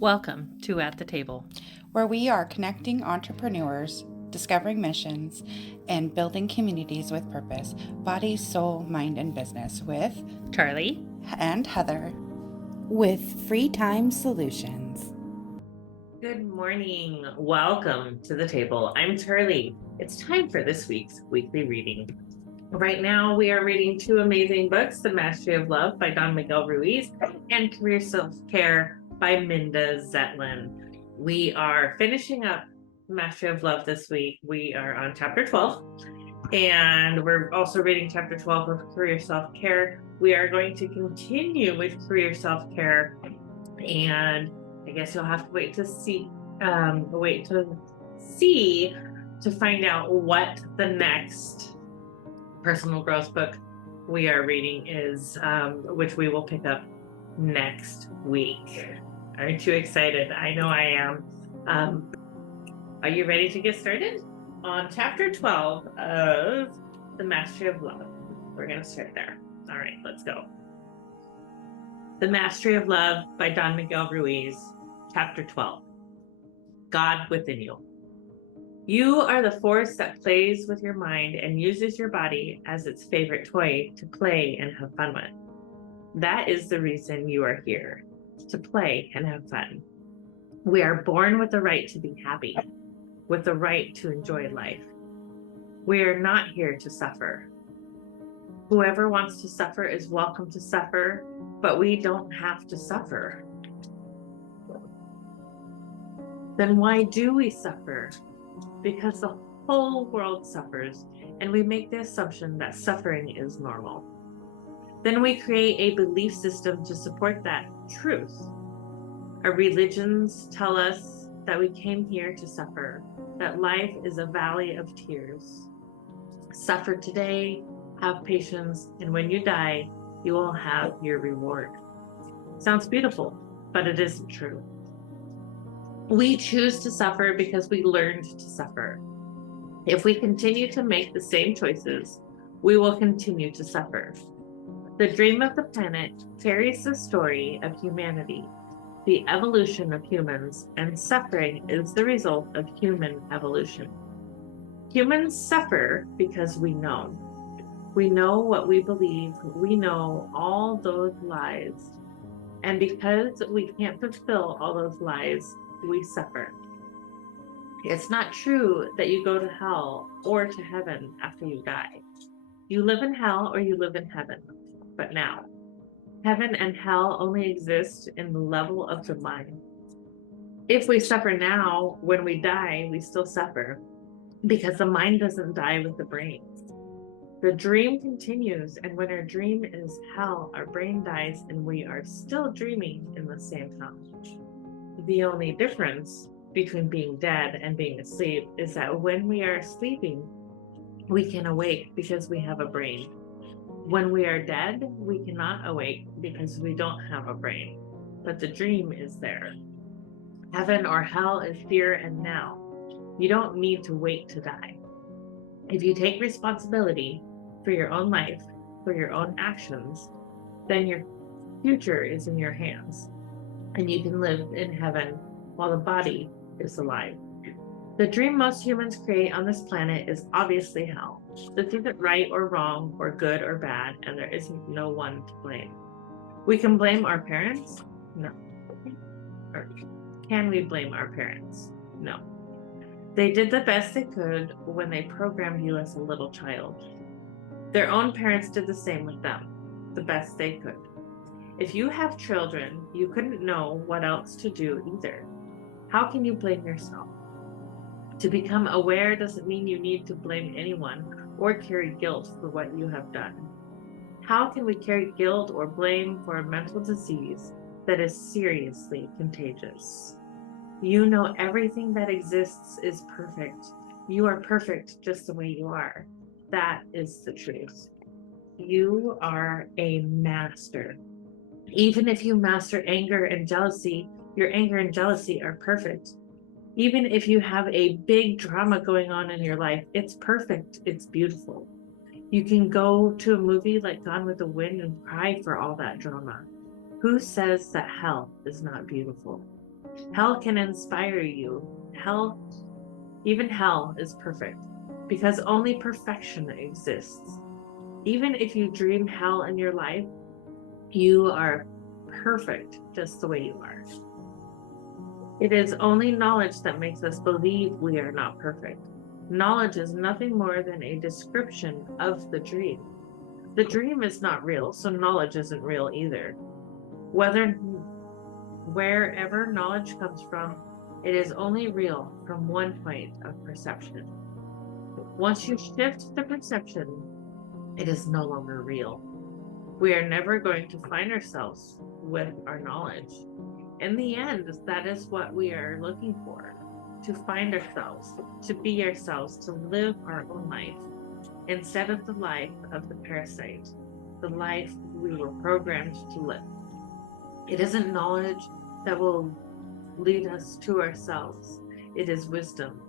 Welcome to At the Table, where we are connecting entrepreneurs, discovering missions, and building communities with purpose, body, soul, mind, and business with Charlie and Heather with Free Time Solutions. Good morning. Welcome to the table. I'm Charlie. It's time for this week's weekly reading. Right now, we are reading two amazing books, The Mastery of Love by Don Miguel Ruiz and Career Self-Care by Minda Zetlin. We are finishing up Mastery of Love this week. We are on chapter 12, and we're also reading chapter 12 of Career Self-Care. We are going to continue with Career Self-Care, and I guess you'll have to wait to see to find out what the next personal growth book we are reading is, which we will pick up next week. Aren't you excited? I know I am. Are you ready to get started? On chapter 12 of The Mastery of Love. We're going to start there. All right, let's go. The Mastery of Love by Don Miguel Ruiz, chapter 12. God within you. You are the force that plays with your mind and uses your body as its favorite toy to play and have fun with. That is the reason you are here, to play and have fun. We are born with the right to be happy, with the right to enjoy life. We are not here to suffer. Whoever wants to suffer is welcome to suffer, but we don't have to suffer. Then why do we suffer? Because the whole world suffers, and we make the assumption that suffering is normal. Then we create a belief system to support that truth. Our religions tell us that we came here to suffer, that life is a valley of tears. Suffer today, have patience, and when you die, you will have your reward. Sounds beautiful, but it isn't true. We choose to suffer because we learned to suffer. If we continue to make the same choices, we will continue to suffer. The dream of the planet carries the story of humanity, the evolution of humans, and suffering is the result of human evolution. Humans suffer because we know. We know what we believe. We know all those lies. And because we can't fulfill all those lies, we suffer. It's not true that you go to hell or to heaven after you die. You live in hell or you live in heaven. But now, heaven and hell only exist in the level of the mind. If we suffer now, when we die, we still suffer because the mind doesn't die with the brain. The dream continues, and when our dream is hell, our brain dies and we are still dreaming in the same hell. The only difference between being dead and being asleep is that when we are sleeping, we can awake because we have a brain. When we are dead, we cannot awake because we don't have a brain, but the dream is there. Heaven or hell is here and now. You don't need to wait to die. If you take responsibility for your own life, for your own actions, then your future is in your hands, and you can live in heaven while the body is alive. The dream most humans create on this planet is obviously hell. This isn't right or wrong or good or bad, and there isn't no one to blame. We can blame our parents? No. Or can we blame our parents? No. They did the best they could when they programmed you as a little child. Their own parents did the same with them, the best they could. If you have children, you couldn't know what else to do either. How can you blame yourself? To become aware doesn't mean you need to blame anyone or carry guilt for what you have done. How can we carry guilt or blame for a mental disease that is seriously contagious? You know everything that exists is perfect. You are perfect just the way you are. That is the truth. You are a master. Even if you master anger and jealousy, your anger and jealousy are perfect. Even if you have a big drama going on in your life, it's perfect. It's beautiful. You can go to a movie like Gone with the Wind and cry for all that drama. Who says that hell is not beautiful? Hell can inspire you. Even hell is perfect because only perfection exists. Even if you dream hell in your life, you are perfect just the way you are. It is only knowledge that makes us believe we are not perfect. Knowledge is nothing more than a description of the dream. The dream is not real, so knowledge isn't real either. Wherever knowledge comes from, it is only real from one point of perception. Once you shift the perception, it is no longer real. We are never going to find ourselves with our knowledge. In the end, that is what we are looking for, to find ourselves, to be ourselves, to live our own life, instead of the life of the parasite, the life we were programmed to live. It isn't knowledge that will lead us to ourselves. It is wisdom.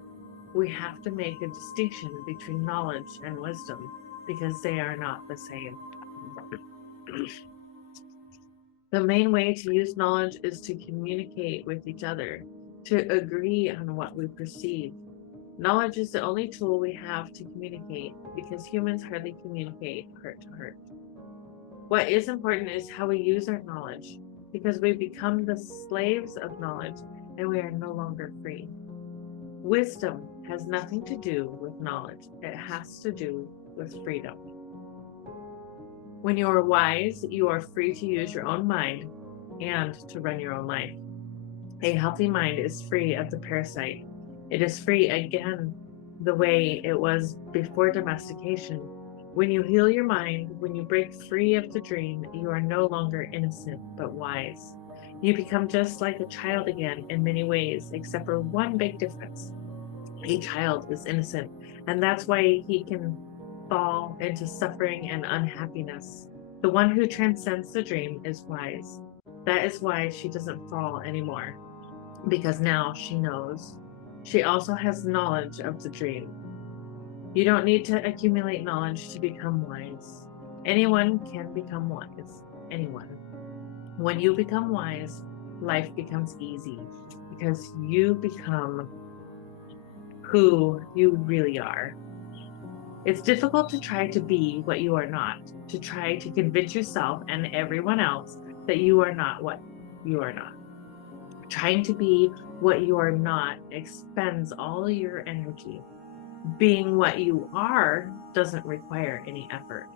We have to make a distinction between knowledge and wisdom because they are not the same. The main way to use knowledge is to communicate with each other, to agree on what we perceive. Knowledge is the only tool we have to communicate because humans hardly communicate heart to heart. What is important is how we use our knowledge because we become the slaves of knowledge and we are no longer free. Wisdom has nothing to do with knowledge. It has to do with freedom. When you are wise, you are free to use your own mind and to run your own life. A healthy mind is free of the parasite. It is free again the way it was before domestication. When you heal your mind, when you break free of the dream, you are no longer innocent but wise. You become just like a child again in many ways, except for one big difference. A child is innocent, and that's why he can fall into suffering and unhappiness. The one who transcends the dream is wise. That is why she doesn't fall anymore, because now she knows. She also has knowledge of the dream. You don't need to accumulate knowledge to become wise. Anyone can become wise. Anyone. When you become wise, life becomes easy because you become who you really are. It's difficult to try to be what you are not, to try to convince yourself and everyone else that you are not what you are not. Trying to be what you are not expends all your energy. Being what you are doesn't require any effort.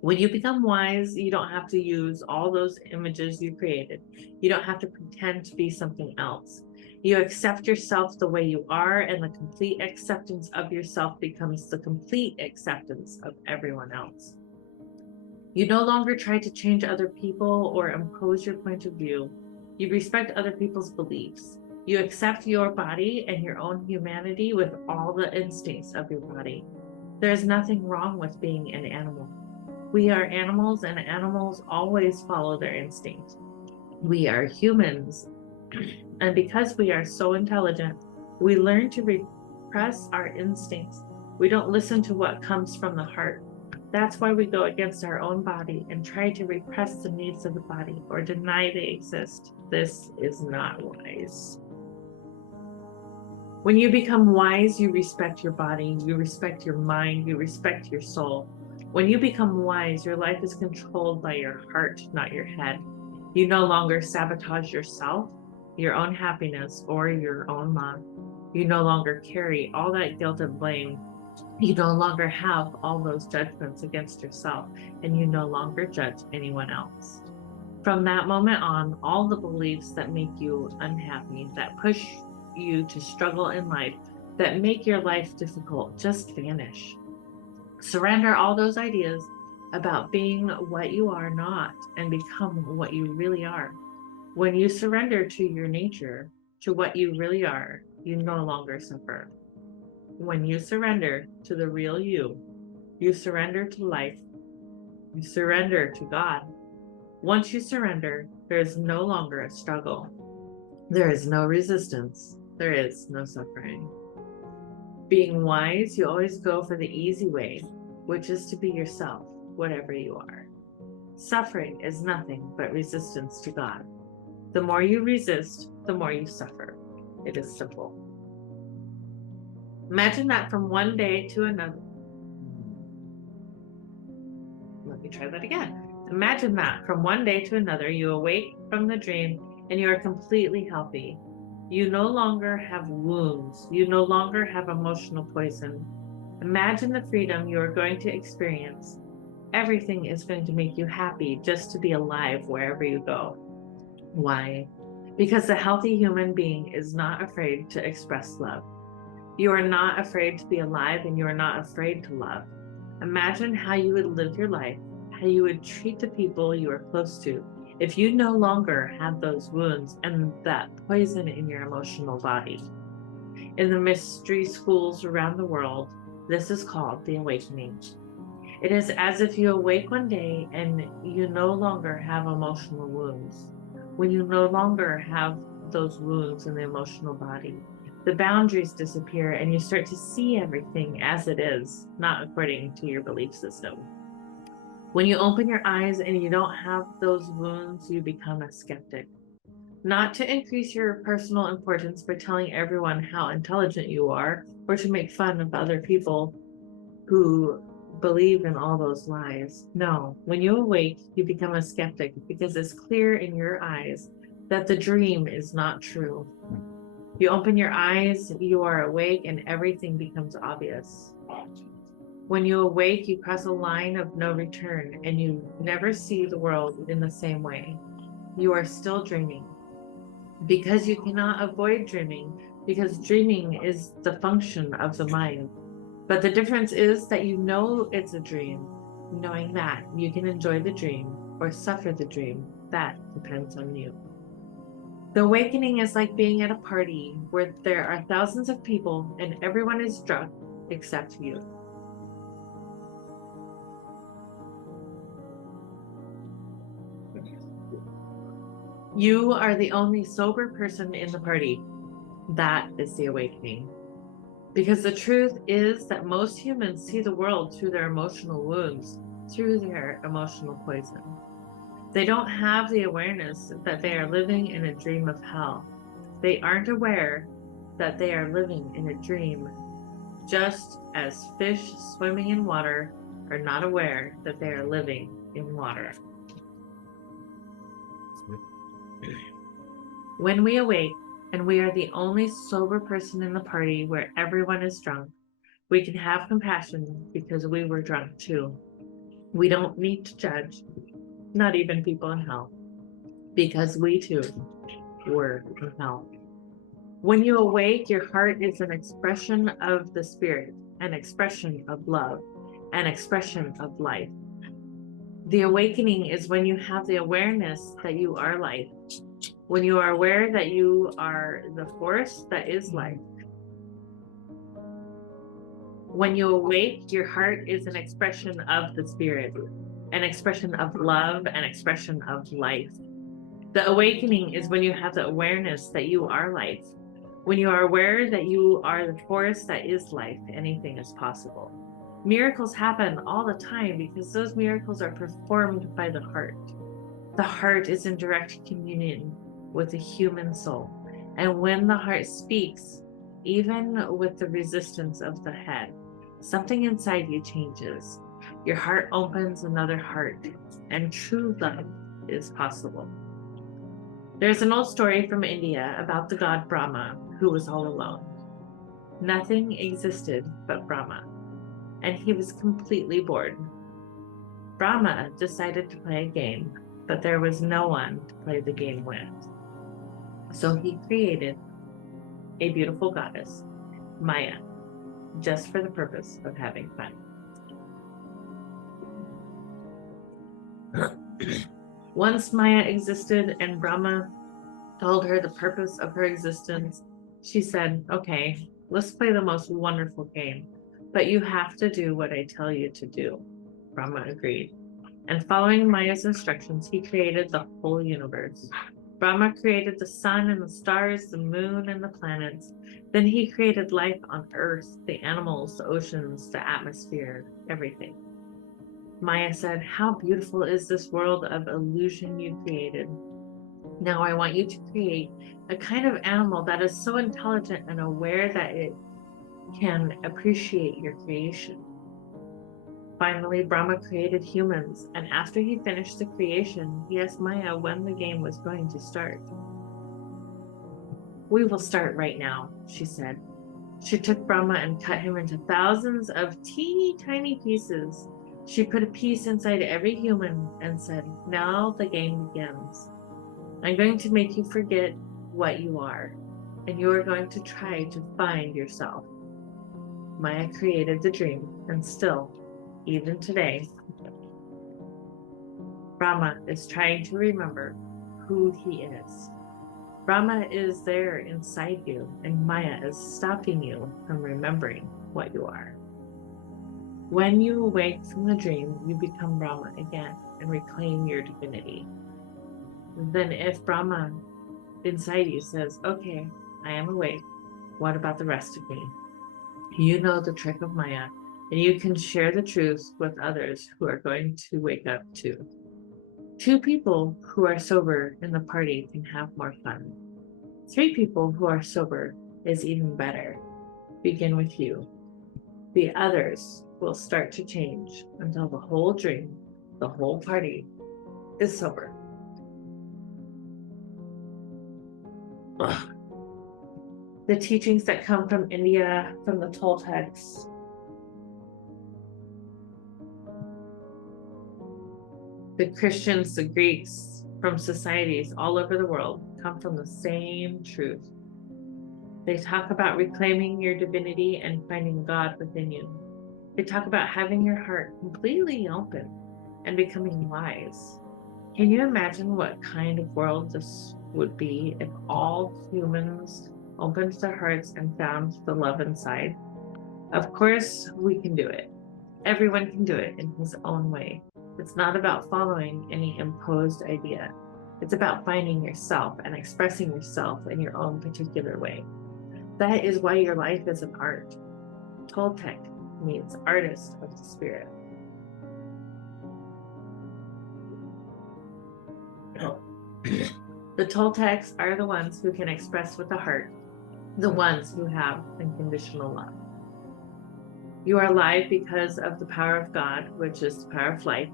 When you become wise, you don't have to use all those images you created. You don't have to pretend to be something else. You accept yourself the way you are, and the complete acceptance of yourself becomes the complete acceptance of everyone else. You no longer try to change other people or impose your point of view. You respect other people's beliefs. You accept your body and your own humanity with all the instincts of your body. There is nothing wrong with being an animal. We are animals, and animals always follow their instinct. We are humans, and because we are so intelligent, we learn to repress our instincts. We don't listen to what comes from the heart. That's why we go against our own body and try to repress the needs of the body or deny they exist. This is not wise. When you become wise, you respect your body, you respect your mind, you respect your soul. When you become wise, your life is controlled by your heart, not your head. You no longer sabotage yourself, your own happiness, or your own love. You no longer carry all that guilt and blame. You no longer have all those judgments against yourself, and you no longer judge anyone else. From that moment on, all the beliefs that make you unhappy, that push you to struggle in life, that make your life difficult, just vanish. Surrender all those ideas about being what you are not and become what you really are. When you surrender to your nature, to what you really are, you no longer suffer. When you surrender to the real you, you surrender to life. You surrender to God. Once you surrender, there is no longer a struggle. There is no resistance. There is no suffering. Being wise, you always go for the easy way, which is to be yourself, whatever you are. Suffering is nothing but resistance to God. The more you resist, the more you suffer. It is simple. Imagine that from one day to another. Let me try that again. Imagine that from one day to another, you awake from the dream and you are completely healthy. You no longer have wounds. You no longer have emotional poison. Imagine the freedom you are going to experience. Everything is going to make you happy just to be alive wherever you go. Why? Because the healthy human being is not afraid to express love. You are not afraid to be alive, and you are not afraid to love. Imagine how you would live your life, how you would treat the people you are close to, if you no longer have those wounds and that poison in your emotional body. In the mystery schools around the world, this is called the awakening. It is as if you awake one day and you no longer have emotional wounds. When you no longer have those wounds in the emotional body, the boundaries disappear and you start to see everything as it is, not according to your belief system. When you open your eyes and you don't have those wounds, you become a skeptic. Not to increase your personal importance by telling everyone how intelligent you are, or to make fun of other people who believe in all those lies. No, when you awake, you become a skeptic because it's clear in your eyes that the dream is not true. You open your eyes, you are awake, and everything becomes obvious. When you awake, you cross a line of no return, and you never see the world in the same way. You are still dreaming. Because you cannot avoid dreaming, because dreaming is the function of the mind. But the difference is that you know it's a dream. Knowing that, you can enjoy the dream or suffer the dream. That depends on you. The awakening is like being at a party where there are thousands of people and everyone is drunk except you. You are the only sober person in the party. That is the awakening. Because the truth is that most humans see the world through their emotional wounds, through their emotional poison. They don't have the awareness that they are living in a dream of hell. They aren't aware that they are living in a dream, just as fish swimming in water are not aware that they are living in water. When we awake, and we are the only sober person in the party where everyone is drunk, we can have compassion because we were drunk too. We don't need to judge, not even people in hell, because we too were in hell. When you awake, your heart is an expression of the spirit, an expression of love, an expression of life. The awakening is when you have the awareness that you are life, when you are aware that you are the force that is life. When you awake, your heart is an expression of the spirit, an expression of love, an expression of life. The awakening is when you have the awareness that you are life. When you are aware that you are the force that is life, anything is possible. Miracles happen all the time because those miracles are performed by the heart. The heart is in direct communion with the human soul. And when the heart speaks, even with the resistance of the head, something inside you changes. Your heart opens another heart, and true love is possible. There's an old story from India about the god Brahma, who was all alone. Nothing existed but Brahma, and he was completely bored. Brahma decided to play a game, but there was no one to play the game with. So he created a beautiful goddess, Maya, just for the purpose of having fun. Once Maya existed and Brahma told her the purpose of her existence, she said, okay, let's play the most wonderful game, but you have to do what I tell you to do. Brahma agreed. And following Maya's instructions, he created the whole universe. Brahma created the sun and the stars, the moon and the planets. Then he created life on earth, the animals, the oceans, the atmosphere, everything. Maya said, how beautiful is this world of illusion you created. Now I want you to create a kind of animal that is so intelligent and aware that it can appreciate your creation. Finally, Brahma created humans, and after he finished the creation, he asked Maya when the game was going to start. "We will start right now," she said. She took Brahma and cut him into thousands of teeny tiny pieces. She put a piece inside every human and said, "Now the game begins. I'm going to make you forget what you are, and you are going to try to find yourself." Maya created the dream, and still, even today, Brahma is trying to remember who he is. Brahma is there inside you, and Maya is stopping you from remembering what you are. When you awake from the dream, you become Brahma again and reclaim your divinity. Then if Brahma inside you says, "Okay, I am awake, what about the rest of me?" You know the trick of Maya, and you can share the truth with others who are going to wake up too. 2 people who are sober in the party can have more fun. 3 people who are sober is even better. Begin with you. The others will start to change until the whole dream, the whole party, is sober. Ugh. The teachings that come from India, from the Toltecs, the Christians, the Greeks, from societies all over the world, come from the same truth. They talk about reclaiming your divinity and finding God within you. They talk about having your heart completely open and becoming wise. Can you imagine what kind of world this would be if all humans opened their hearts and found the love inside? Of course, we can do it. Everyone can do it in his own way. It's not about following any imposed idea. It's about finding yourself and expressing yourself in your own particular way. That is why your life is an art. Toltec means artist of the spirit. The Toltecs are the ones who can express with the heart, the ones who have unconditional love. You are alive because of the power of God, which is the power of life.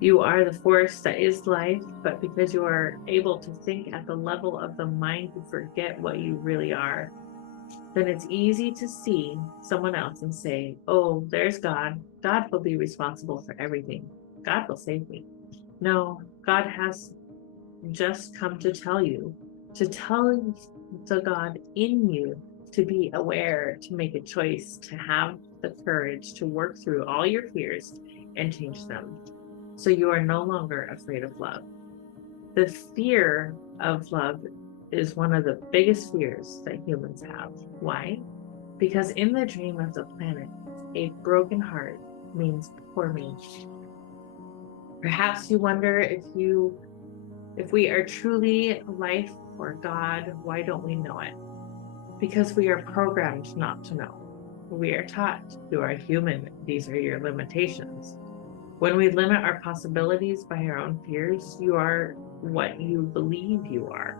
You are the force that is life, but because you are able to think at the level of the mind, you forget what you really are. Then it's easy to see someone else and say, "Oh, there's God. God will be responsible for everything. God will save me." No, God has just come to tell the God in you to be aware, to make a choice, to have the courage to work through all your fears and change them. So you are no longer afraid of love. The fear of love is one of the biggest fears that humans have. Why? Because in the dream of the planet, a broken heart means poor me. Perhaps you wonder if we are truly life or God, why don't we know it? Because we are programmed not to know. We are taught, you are human, these are your limitations. When we limit our possibilities by our own fears, you are what you believe you are.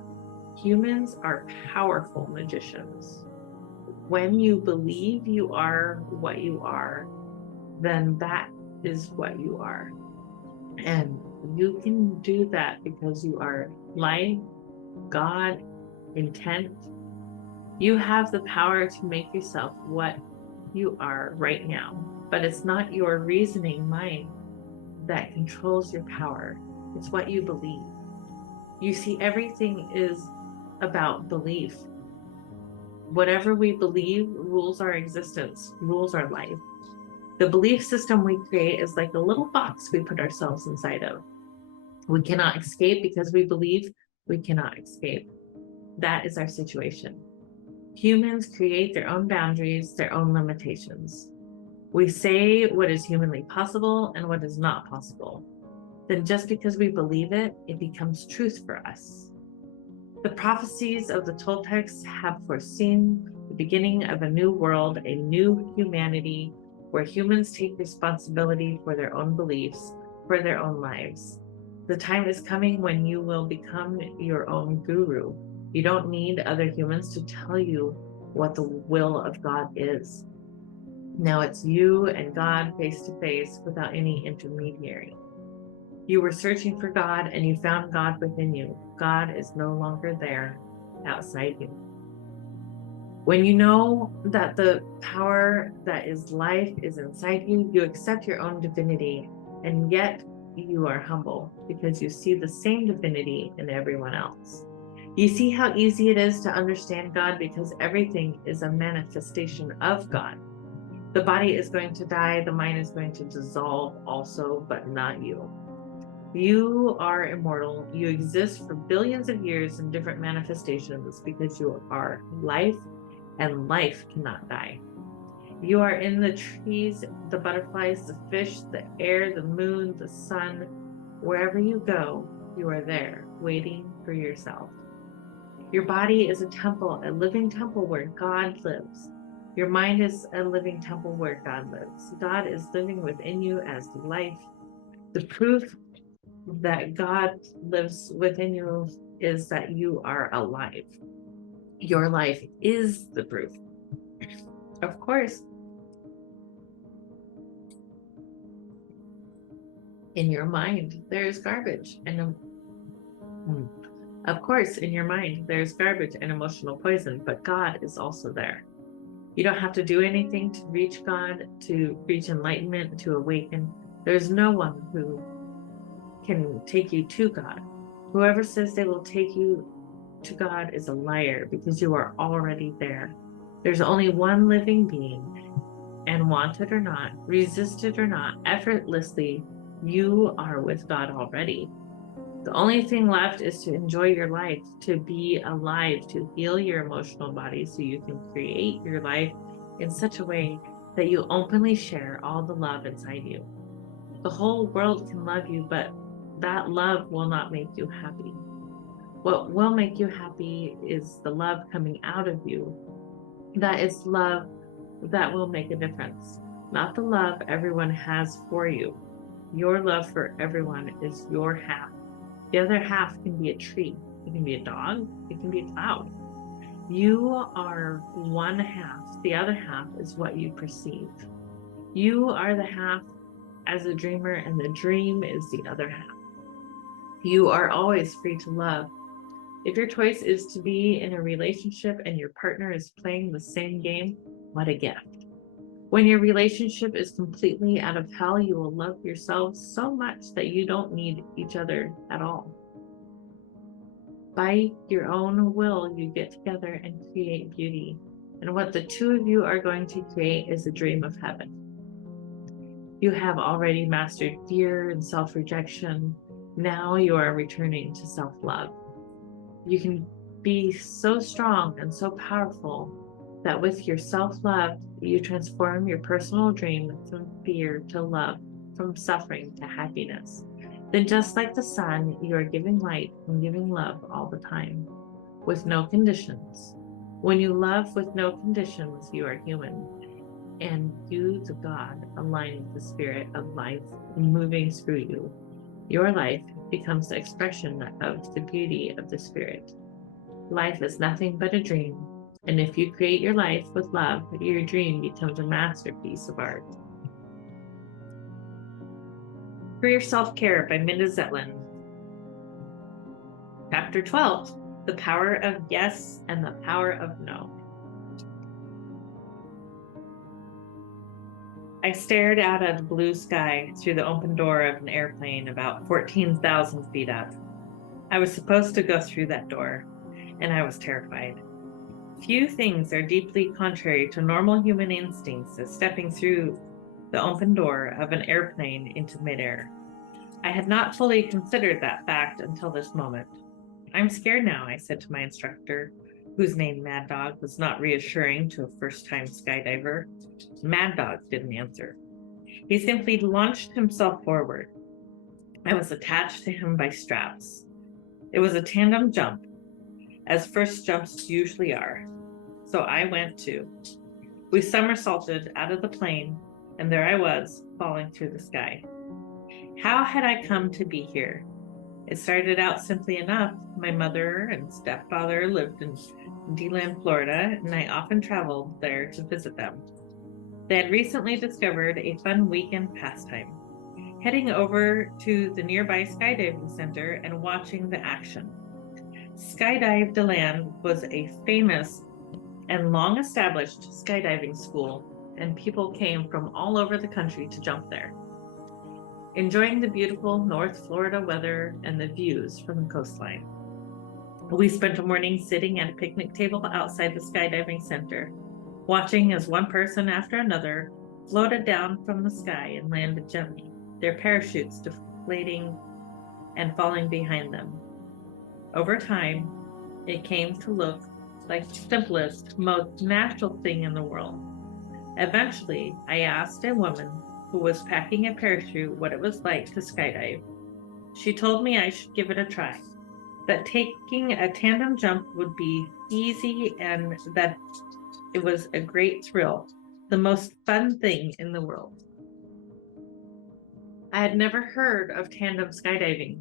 Humans are powerful magicians. When you believe you are what you are, then that is what you are. And you can do that because you are life, God, intent. You have the power to make yourself what you are right now, but it's not your reasoning mind that controls your power. It's what you believe. You see, everything is about belief. Whatever we believe rules our existence, rules our life. The belief system we create is like a little box we put ourselves inside of. We cannot escape because we believe we cannot escape. That is our situation. Humans create their own boundaries, their own limitations. We say what is humanly possible and what is not possible. Then just because we believe it, it becomes truth for us. The prophecies of the Toltecs have foreseen the beginning of a new world, a new humanity, where humans take responsibility for their own beliefs, for their own lives. The time is coming when you will become your own guru. You don't need other humans to tell you what the will of God is. Now it's you and God face to face without any intermediary. You were searching for God and you found God within you. God is no longer there outside you. When you know that the power that is life is inside you, you accept your own divinity, and yet you are humble because you see the same divinity in everyone else. You see how easy it is to understand God because everything is a manifestation of God. The body is going to die, the mind is going to dissolve also, but not you. You are immortal. You exist for billions of years in different manifestations because you are life, and life cannot die. You are in the trees, the butterflies, the fish, the air, the moon, the sun. Wherever you go, you are there, waiting for yourself. Your body is a temple, a living temple where God lives. Your mind is a living temple where God lives. God is living within you as life. The proof that God lives within you is that you are alive. Your life is the proof. Of course, in your mind, there's garbage and of course, in your mind, there's garbage and emotional poison, but God is also there. You don't have to do anything to reach God, to reach enlightenment, to awaken. There's no one who can take you to God. Whoever says they will take you to God is a liar because you are already there. There's only one living being, and want it or not, resist it or not, effortlessly, you are with God already. The only thing left is to enjoy your life, to be alive, to heal your emotional body so you can create your life in such a way that you openly share all the love inside you. The whole world can love you, but that love will not make you happy. What will make you happy is the love coming out of you. That is love that will make a difference, not the love everyone has for you. Your love for everyone is your half. The other half can be a tree, it can be a dog, it can be a cloud. You are one half, the other half is what you perceive. You are the half as a dreamer, and the dream is the other half. You are always free to love. If your choice is to be in a relationship and your partner is playing the same game, what a gift. When your relationship is completely out of hell, you will love yourselves so much that you don't need each other at all. By your own will, you get together and create beauty. And what the two of you are going to create is a dream of heaven. You have already mastered fear and self-rejection. Now you are returning to self-love. You can be so strong and so powerful that with your self-love, you transform your personal dream from fear to love, from suffering to happiness. Then just like the sun, you are giving light and giving love all the time, with no conditions. When you love with no conditions, you are human, and you, the God, align with the spirit of life moving through you. Your life becomes the expression of the beauty of the spirit. Life is nothing but a dream, and if you create your life with love, your dream becomes a masterpiece of art. Career Self-Care by Minda Zetlin. Chapter 12, The Power of Yes and the Power of No. I stared out at the blue sky through the open door of an airplane about 14,000 feet up. I was supposed to go through that door, and I was terrified. Few things are deeply contrary to normal human instincts as stepping through the open door of an airplane into midair. I had not fully considered that fact until this moment. I'm scared now, I said to my instructor, whose name Mad Dog was not reassuring to a first-time skydiver. Mad Dog didn't answer. He simply launched himself forward. I was attached to him by straps. It was a tandem jump, as first jumps usually are. So I went too. We somersaulted out of the plane, and there I was, falling through the sky. How had I come to be here? It started out simply enough. My mother and stepfather lived in DeLand, Florida, and I often traveled there to visit them. They had recently discovered a fun weekend pastime, heading over to the nearby skydiving center and watching the action. Skydive DeLand was a famous and long established skydiving school, and people came from all over the country to jump there, enjoying the beautiful North Florida weather and the views from the coastline. We spent a morning sitting at a picnic table outside the skydiving center, watching as one person after another floated down from the sky and landed gently, their parachutes deflating and falling behind them. Over time, it came to look like the simplest, most natural thing in the world. Eventually, I asked a woman who was packing a parachute what it was like to skydive. She told me I should give it a try, that taking a tandem jump would be easy and that it was a great thrill, the most fun thing in the world. I had never heard of tandem skydiving,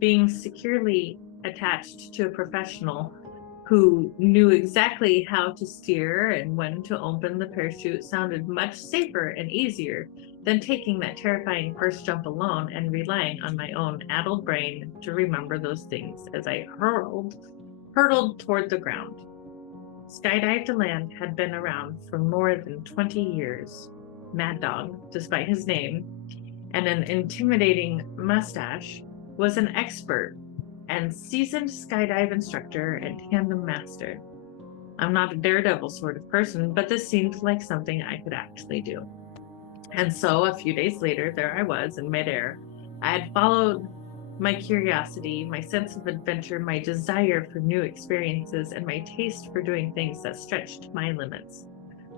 being securely attached to a professional who knew exactly how to steer and when to open the parachute sounded much safer and easier than taking that terrifying first jump alone and relying on my own addled brain to remember those things as I hurtled toward the ground. Skydive DeLand had been around for more than 20 years. Mad Dog, despite his name and an intimidating mustache, was an expert and seasoned skydive instructor and tandem master. I'm not a daredevil sort of person, but this seemed like something I could actually do. And so a few days later, there I was in midair. I had followed my curiosity, my sense of adventure, my desire for new experiences, and my taste for doing things that stretched my limits.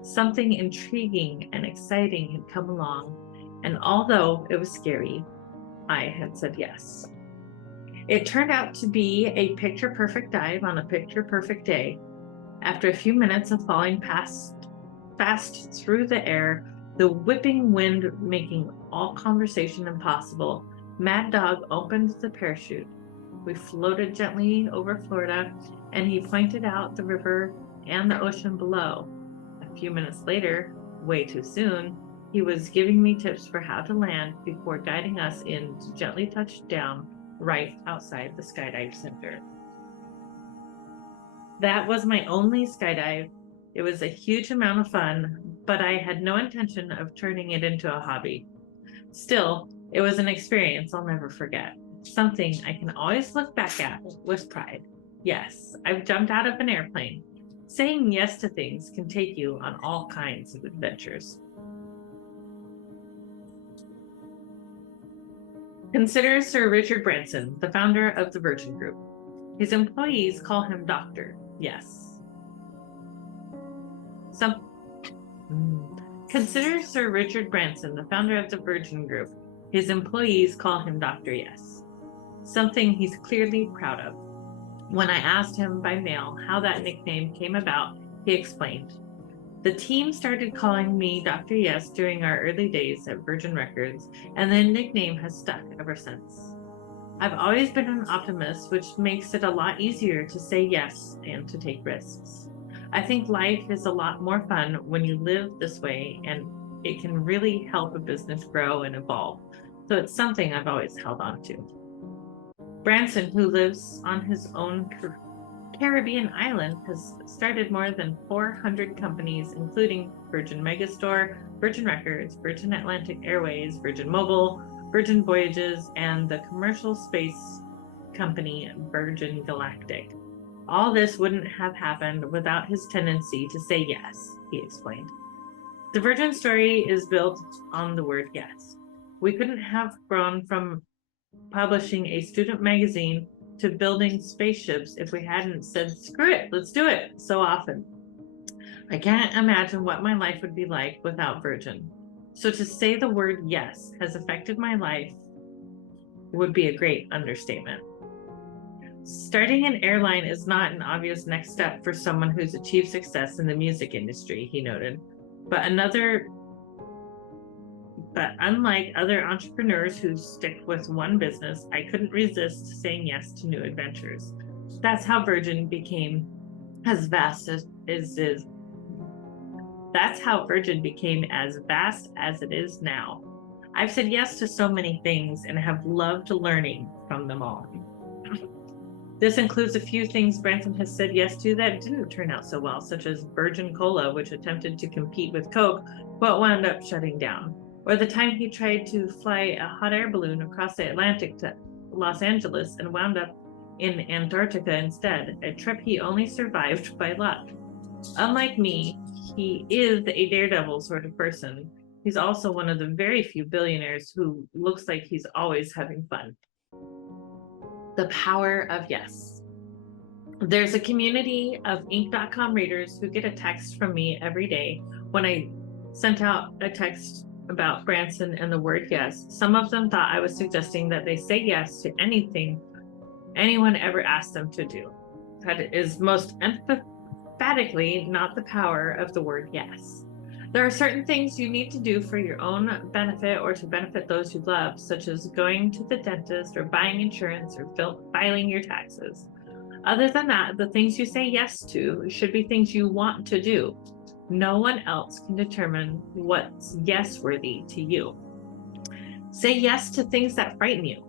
Something intriguing and exciting had come along, and although it was scary, I had said yes. It turned out to be a picture-perfect dive on a picture-perfect day. After a few minutes of falling fast through the air, the whipping wind making all conversation impossible, Mad Dog opened the parachute. We floated gently over Florida, and he pointed out the river and the ocean below. A few minutes later, way too soon, he was giving me tips for how to land before guiding us in to gently touch down right outside the skydive center. That was my only skydive. It was a huge amount of fun, but I had no intention of turning it into a hobby. Still, it was an experience I'll never forget. Something I can always look back at with pride. Yes, I've jumped out of an airplane. Saying yes to things can take you on all kinds of adventures. Consider Sir Richard Branson, the founder of the Virgin Group. His employees call him Doctor. Yes. Consider Sir Richard Branson, the founder of the Virgin Group. His employees call him Dr. Yes, something he's clearly proud of. When I asked him by mail how that nickname came about, he explained. The team started calling me Dr. Yes during our early days at Virgin Records, and the nickname has stuck ever since. I've always been an optimist, which makes it a lot easier to say yes and to take risks. I think life is a lot more fun when you live this way, and it can really help a business grow and evolve. So it's something I've always held on to. Branson, who lives on his own Caribbean island, has started more than 400 companies, including Virgin Megastore, Virgin Records, Virgin Atlantic Airways, Virgin Mobile, Virgin Voyages, and the commercial space company Virgin Galactic. All this wouldn't have happened without his tendency to say yes, he explained. The Virgin story is built on the word yes. We couldn't have grown from publishing a student magazine to building spaceships if we hadn't said, screw it, let's do it, so often. I can't imagine what my life would be like without Virgin. So to say the word yes has affected my life would be a great understatement. Starting an airline is not an obvious next step for someone who's achieved success in the music industry, he noted. But another But unlike other entrepreneurs who stick with one business, I couldn't resist saying yes to new adventures. That's how Virgin became as vast as is. That's how Virgin became as vast as it is now. I've said yes to so many things and have loved learning from them all. This includes a few things Branson has said yes to that didn't turn out so well, such as Virgin Cola, which attempted to compete with Coke, but wound up shutting down. Or the time he tried to fly a hot air balloon across the Atlantic to Los Angeles and wound up in Antarctica instead, a trip he only survived by luck. Unlike me, he is a daredevil sort of person. He's also one of the very few billionaires who looks like he's always having fun. The power of yes. There's a community of Inc.com readers who get a text from me every day when I sent out a text about Branson and the word yes. Some of them thought I was suggesting that they say yes to anything anyone ever asked them to do. That is most emphatically not the power of the word yes. There are certain things you need to do for your own benefit or to benefit those you love, such as going to the dentist or buying insurance or filing your taxes. Other than that, the things you say yes to should be things you want to do. No one else can determine what's yes worthy to you. Say yes to things that frighten you.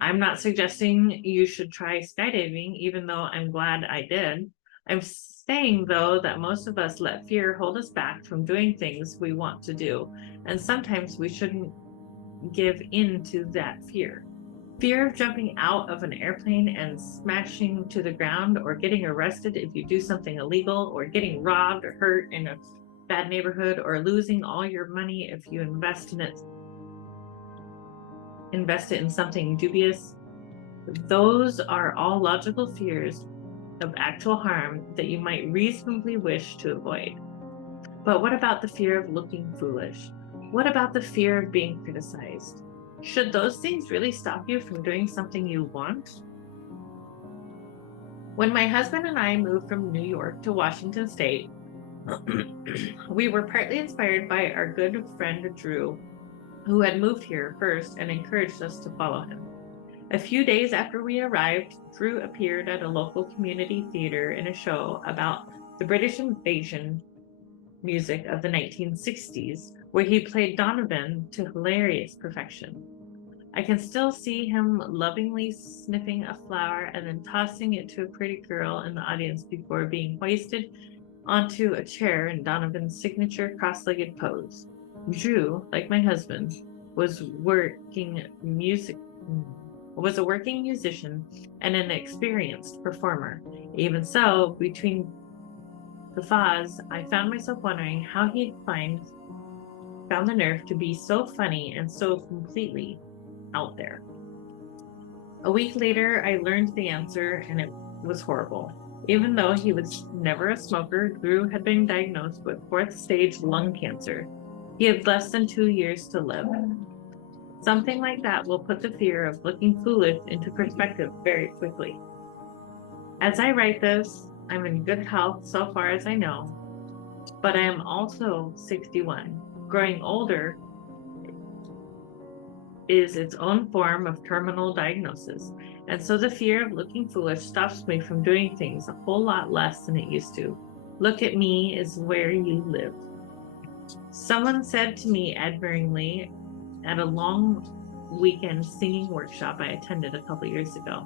I'm not suggesting you should try skydiving, even though I'm glad I did. I'm saying, though, that most of us let fear hold us back from doing things we want to do, and sometimes we shouldn't give in to that fear. Fear of jumping out of an airplane and smashing to the ground, or getting arrested if you do something illegal, or getting robbed or hurt in a bad neighborhood, or losing all your money if you invest it in something dubious. Those are all logical fears of actual harm that you might reasonably wish to avoid. But what about the fear of looking foolish? What about the fear of being criticized? Should those things really stop you from doing something you want? When my husband and I moved from New York to Washington State, we were partly inspired by our good friend Drew, who had moved here first and encouraged us to follow him. A few days after we arrived, Drew appeared at a local community theater in a show about the British invasion music of the 1960s, where he played Donovan to hilarious perfection. I can still see him lovingly sniffing a flower and then tossing it to a pretty girl in the audience before being hoisted onto a chair in Donovan's signature cross-legged pose. Drew, like my husband, was a working musician and an experienced performer. Even so, between the thaws, I found myself wondering how he'd found the nerve to be so funny and so completely out there. A week later, I learned the answer, and it was horrible. Even though he was never a smoker, Drew had been diagnosed with 4th-stage lung cancer. He had less than 2 years to live. Something like that will put the fear of looking foolish into perspective very quickly. As I write this, I'm in good health so far as I know, but I am also 61. Growing older is its own form of terminal diagnosis, and so the fear of looking foolish stops me from doing things a whole lot less than it used to. Look at me is where you live. Someone said to me admiringly at a long weekend singing workshop I attended a couple years ago.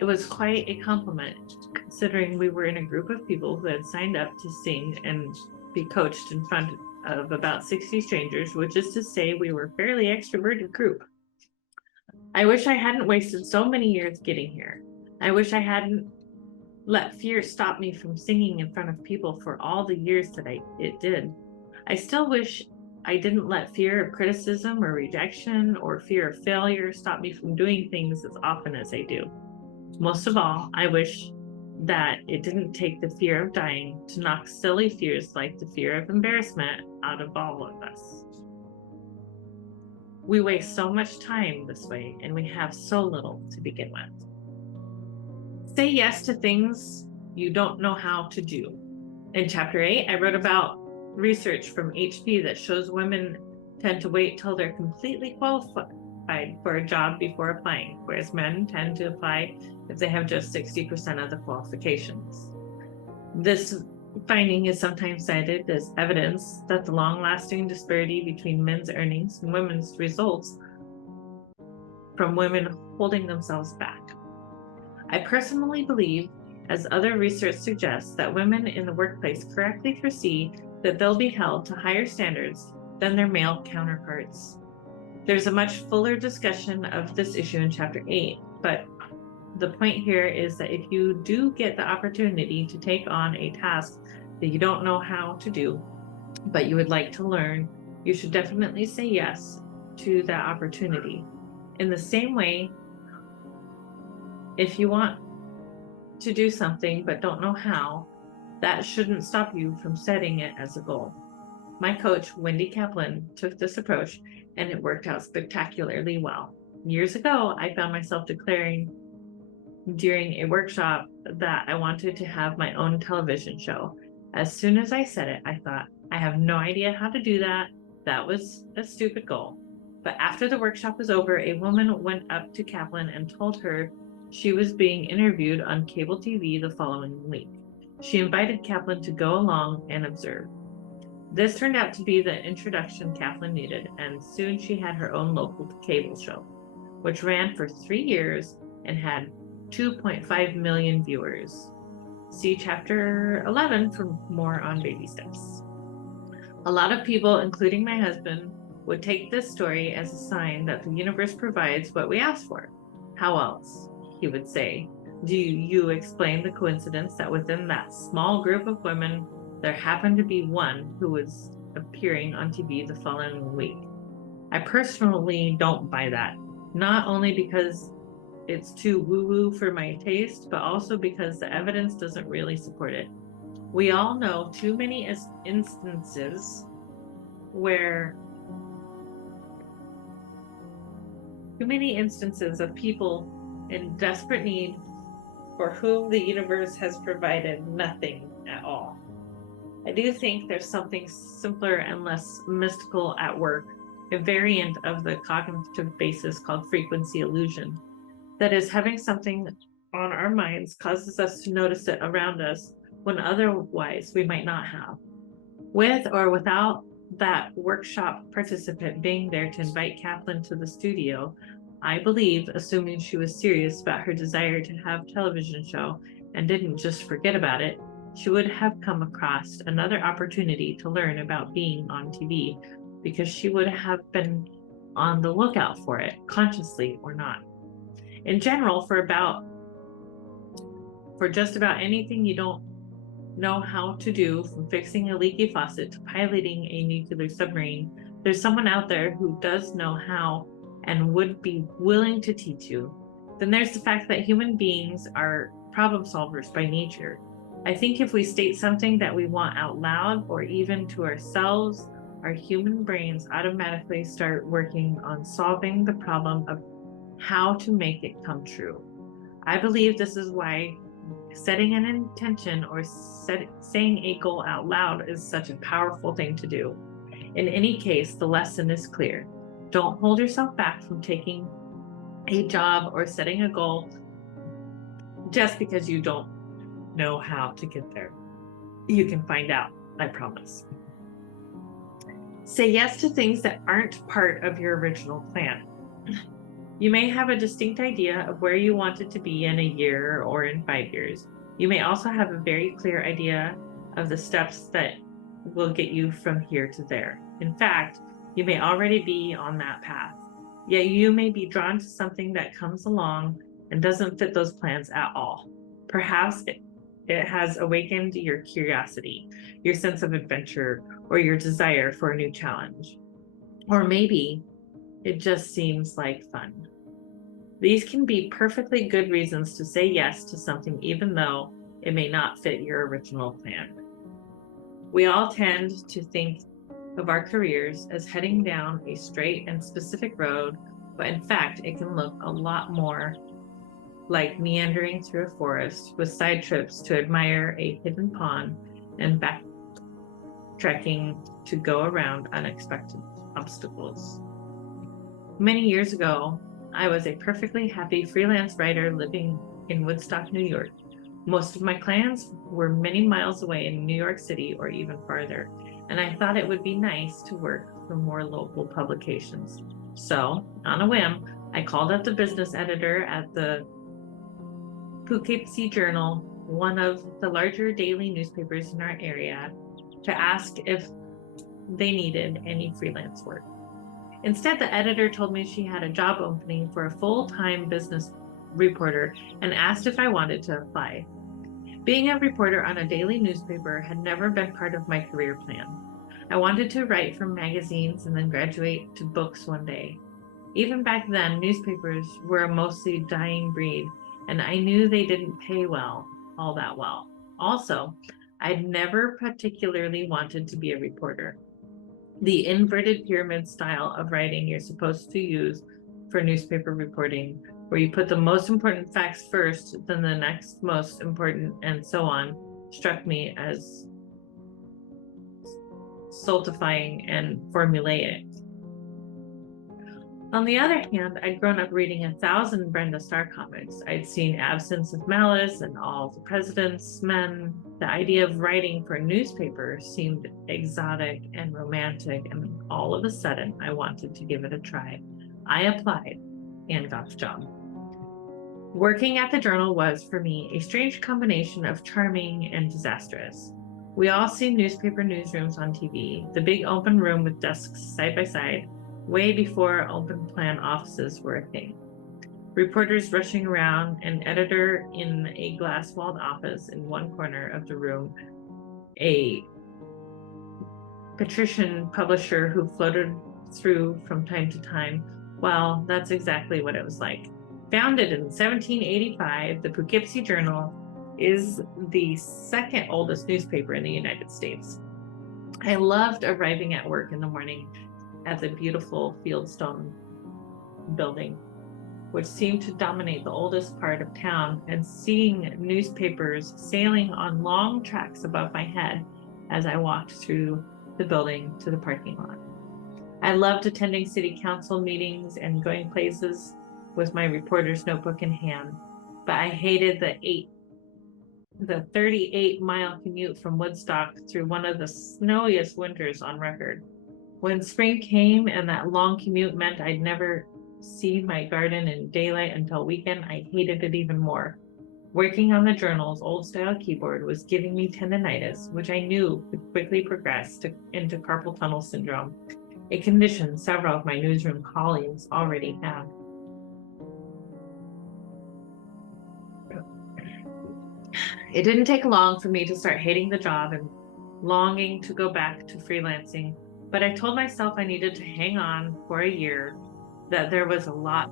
It was quite a compliment, considering we were in a group of people who had signed up to sing and be coached in front of about 60 strangers, which is to say we were a fairly extroverted group. I wish I hadn't wasted so many years getting here. I wish I hadn't let fear stop me from singing in front of people for all the years that it did. I still wish I didn't let fear of criticism or rejection or fear of failure stop me from doing things as often as I do. Most of all, I wish that it didn't take the fear of dying to knock silly fears like the fear of embarrassment out of all of us. We waste so much time this way, and we have so little to begin with. Say yes to things you don't know how to do. In chapter 8, I wrote about research from HP that shows women tend to wait till they're completely qualified for a job before applying, whereas men tend to apply if they have just 60% of the qualifications. This finding is sometimes cited as evidence that the long-lasting disparity between men's earnings and women's results from women holding themselves back. I personally believe, as other research suggests, that women in the workplace correctly foresee that they'll be held to higher standards than their male counterparts. There's a much fuller discussion of this issue in Chapter 8, but the point here is that if you do get the opportunity to take on a task that you don't know how to do, but you would like to learn, you should definitely say yes to that opportunity. In the same way, if you want to do something but don't know how, that shouldn't stop you from setting it as a goal. My coach, Wendy Kaplan, took this approach and it worked out spectacularly well. Years ago, I found myself declaring during a workshop that I wanted to have my own television show. As soon as I said it, I thought, I have no idea how to do that. That was a stupid goal. But after the workshop was over, a woman went up to Kaplan and told her she was being interviewed on cable TV the following week. She invited Kaplan to go along and observe. This turned out to be the introduction Kaplan needed, and soon she had her own local cable show, which ran for 3 years and had 2.5 million viewers. See Chapter 11 for more on baby steps. A lot of people, including my husband, would take this story as a sign that the universe provides what we ask for. How else? He would say. Do you explain the coincidence that within that small group of women, there happened to be one who was appearing on TV the following week? I personally don't buy that, not only because it's too woo-woo for my taste, but also because the evidence doesn't really support it. We all know too many instances of people in desperate need for whom the universe has provided nothing at all. I do think there's something simpler and less mystical at work, a variant of the cognitive basis called frequency illusion. That is, having something on our minds causes us to notice it around us when otherwise we might not have. With or without that workshop participant being there to invite Kaplan to the studio, I believe, assuming she was serious about her desire to have a television show and didn't just forget about it, she would have come across another opportunity to learn about being on TV, because she would have been on the lookout for it, consciously or not. In general, for just about anything you don't know how to do, from fixing a leaky faucet to piloting a nuclear submarine, there's someone out there who does know how and would be willing to teach you. Then there's the fact that human beings are problem solvers by nature. I think if we state something that we want out loud or even to ourselves, our human brains automatically start working on solving the problem of how to make it come true. I believe this is why setting an intention or saying a goal out loud is such a powerful thing to do. In any case, the lesson is clear. Don't hold yourself back from taking a job or setting a goal just because you don't know how to get there. You can find out, I promise. Say yes to things that aren't part of your original plan. You may have a distinct idea of where you want it to be in a year or in 5 years. You may also have a very clear idea of the steps that will get you from here to there. In fact, you may already be on that path. Yet you may be drawn to something that comes along and doesn't fit those plans at all. Perhaps it has awakened your curiosity, your sense of adventure, or your desire for a new challenge. Or maybe it just seems like fun. These can be perfectly good reasons to say yes to something, even though it may not fit your original plan. We all tend to think of our careers as heading down a straight and specific road, but in fact, it can look a lot more like meandering through a forest with side trips to admire a hidden pond and backtracking to go around unexpected obstacles. Many years ago, I was a perfectly happy freelance writer living in Woodstock, New York. Most of my clients were many miles away in New York City or even farther, and I thought it would be nice to work for more local publications. So, on a whim, I called up the business editor at the Poughkeepsie Journal, one of the larger daily newspapers in our area, to ask if they needed any freelance work. Instead, the editor told me she had a job opening for a full-time business reporter and asked if I wanted to apply. Being a reporter on a daily newspaper had never been part of my career plan. I wanted to write for magazines and then graduate to books one day. Even back then, newspapers were a mostly dying breed, and I knew they didn't pay all that well. Also, I'd never particularly wanted to be a reporter. The inverted pyramid style of writing you're supposed to use for newspaper reporting, where you put the most important facts first, then the next most important, and so on, struck me as stultifying and formulaic. On the other hand, I'd grown up reading 1,000 Brenda Starr comics. I'd seen Absence of Malice and All the President's Men. The idea of writing for a newspaper seemed exotic and romantic, and all of a sudden, I wanted to give it a try. I applied and got the job. Working at the Journal was, for me, a strange combination of charming and disastrous. We all see newspaper newsrooms on TV, the big open room with desks side by side, way before open plan offices were a thing. Reporters rushing around, an editor in a glass-walled office in one corner of the room, a patrician publisher who floated through from time to time. Well, that's exactly what it was like. Founded in 1785, the Poughkeepsie Journal is the second oldest newspaper in the United States. I loved arriving at work in the morning at the beautiful Fieldstone building, which seemed to dominate the oldest part of town, and seeing newspapers sailing on long tracks above my head as I walked through the building to the parking lot. I loved attending city council meetings and going places with my reporter's notebook in hand, but I hated the 38-mile commute from Woodstock through one of the snowiest winters on record. When spring came and that long commute meant I'd never see my garden in daylight until weekend, I hated it even more. Working on the Journal's old-style keyboard was giving me tendinitis, which I knew would quickly progress into carpal tunnel syndrome, a condition several of my newsroom colleagues already have. It didn't take long for me to start hating the job and longing to go back to freelancing, but I told myself I needed to hang on for a year, that there was a lot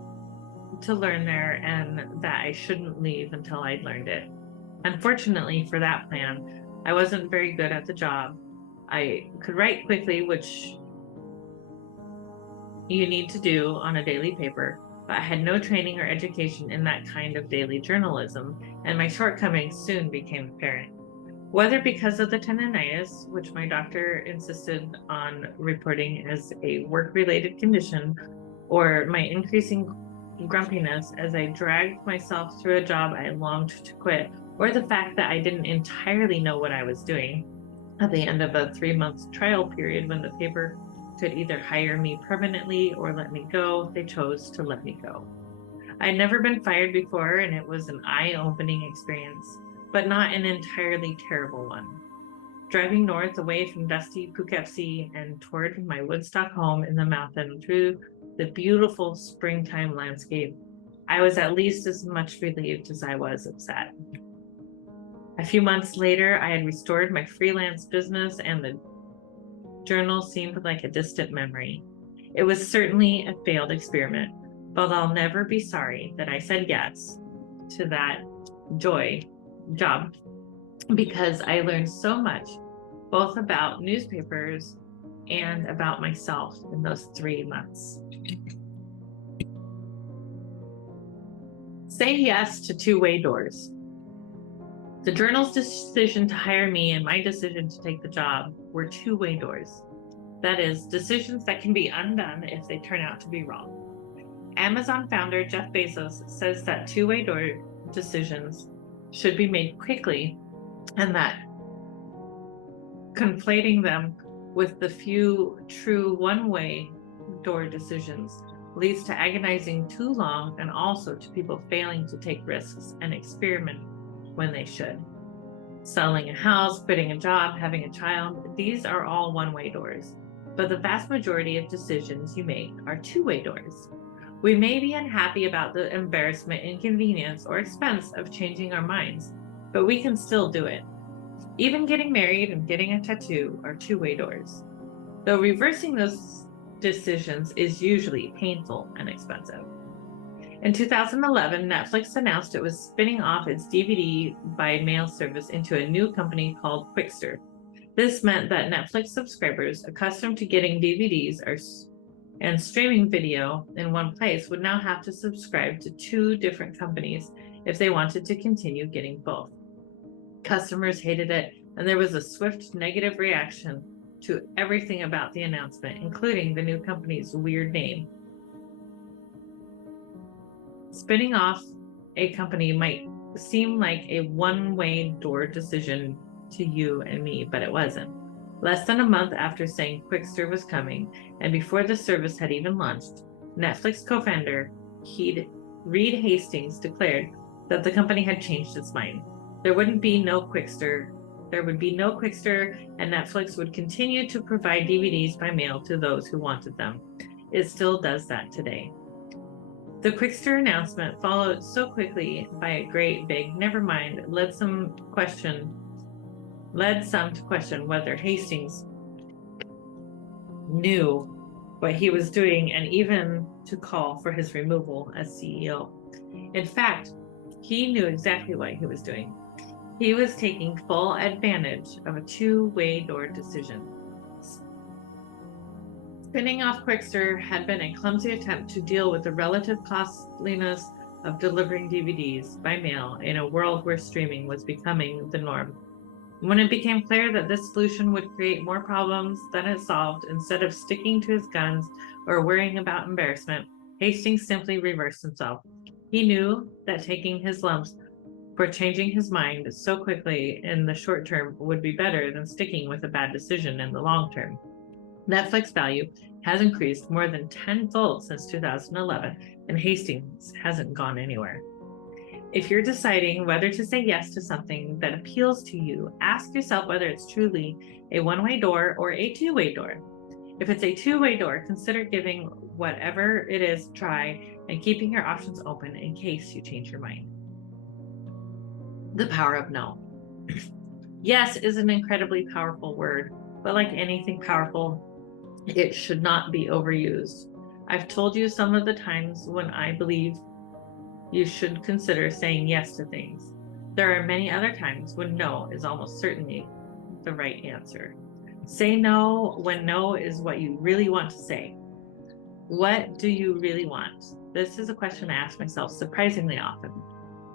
to learn there, and that I shouldn't leave until I'd learned it. Unfortunately for that plan, I wasn't very good at the job. I could write quickly, which you need to do on a daily paper, but I had no training or education in that kind of daily journalism, and my shortcomings soon became apparent. Whether because of the tendinitis, which my doctor insisted on reporting as a work-related condition, or my increasing grumpiness as I dragged myself through a job I longed to quit, or the fact that I didn't entirely know what I was doing, at the end of a 3-month trial period when the paper could either hire me permanently or let me go, they chose to let me go. I'd never been fired before, and it was an eye-opening experience, but not an entirely terrible one. Driving north away from dusty Poughkeepsie and toward my Woodstock home in the mountain through the beautiful springtime landscape, I was at least as much relieved as I was upset. A few months later, I had restored my freelance business, and the Journal seemed like a distant memory. It was certainly a failed experiment, but I'll never be sorry that I said yes to that job, because I learned so much, both about newspapers and about myself in those 3 months. Say yes to two-way doors. The Journal's decision to hire me and my decision to take the job were two-way doors. That is, decisions that can be undone if they turn out to be wrong. Amazon founder Jeff Bezos says that two-way door decisions should be made quickly, and that conflating them with the few true one-way door decisions leads to agonizing too long, and also to people failing to take risks and experiment when they should. Selling a house, quitting a job, having a child, these are all one-way doors. But the vast majority of decisions you make are two-way doors. We may be unhappy about the embarrassment, inconvenience, or expense of changing our minds, but we can still do it. Even getting married and getting a tattoo are two-way doors, though reversing those decisions is usually painful and expensive. In 2011, Netflix announced it was spinning off its DVD by mail service into a new company called Quickster. This meant that Netflix subscribers accustomed to getting DVDs and streaming video in one place would now have to subscribe to two different companies if they wanted to continue getting both. Customers hated it, and there was a swift negative reaction to everything about the announcement, including the new company's weird name. Spinning off a company might seem like a one-way door decision to you and me, but it wasn't. Less than a month after saying Quickster was coming, and before the service had even launched, Netflix co-founder Reed Hastings declared that the company had changed its mind. There would be no Quickster, and Netflix would continue to provide DVDs by mail to those who wanted them. It still does that today. The Quickster announcement, followed so quickly by a great big never mind, led some to question whether Hastings knew what he was doing, and even to call for his removal as CEO. In fact, he knew exactly what he was doing. He was taking full advantage of a two-way door decision. Spinning off Quickster had been a clumsy attempt to deal with the relative costliness of delivering DVDs by mail in a world where streaming was becoming the norm. When it became clear that this solution would create more problems than it solved, instead of sticking to his guns or worrying about embarrassment, Hastings simply reversed himself. He knew that taking his lumps for changing his mind so quickly in the short term would be better than sticking with a bad decision in the long term. Netflix value has increased more than tenfold since 2011, and Hastings hasn't gone anywhere. If you're deciding whether to say yes to something that appeals to you, ask yourself whether it's truly a one-way door or a two-way door. If it's a two-way door, consider giving whatever it is a try and keeping your options open in case you change your mind. The power of no. Yes is an incredibly powerful word, but like anything powerful, it should not be overused. I've told you some of the times when I believe you should consider saying yes to things. There are many other times when no is almost certainly the right answer. Say no when no is what you really want to say. What do you really want? This is a question I ask myself surprisingly often.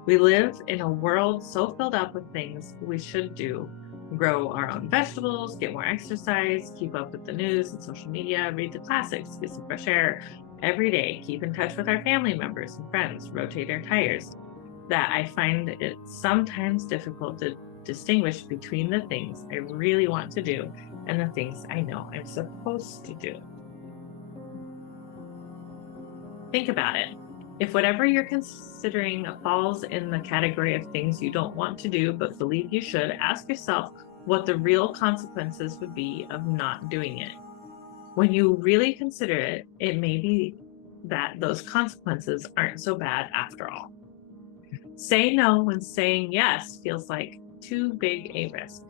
We live in a world so filled up with things we should do: grow our own vegetables, get more exercise, keep up with the news and social media, read the classics, get some fresh air every day, keep in touch with our family members and friends, rotate our tires, that I find it sometimes difficult to distinguish between the things I really want to do and the things I know I'm supposed to do. Think about it. If whatever you're considering falls in the category of things you don't want to do but believe you should, ask yourself what the real consequences would be of not doing it. When you really consider it, it may be that those consequences aren't so bad after all. Say no when saying yes feels like too big a risk.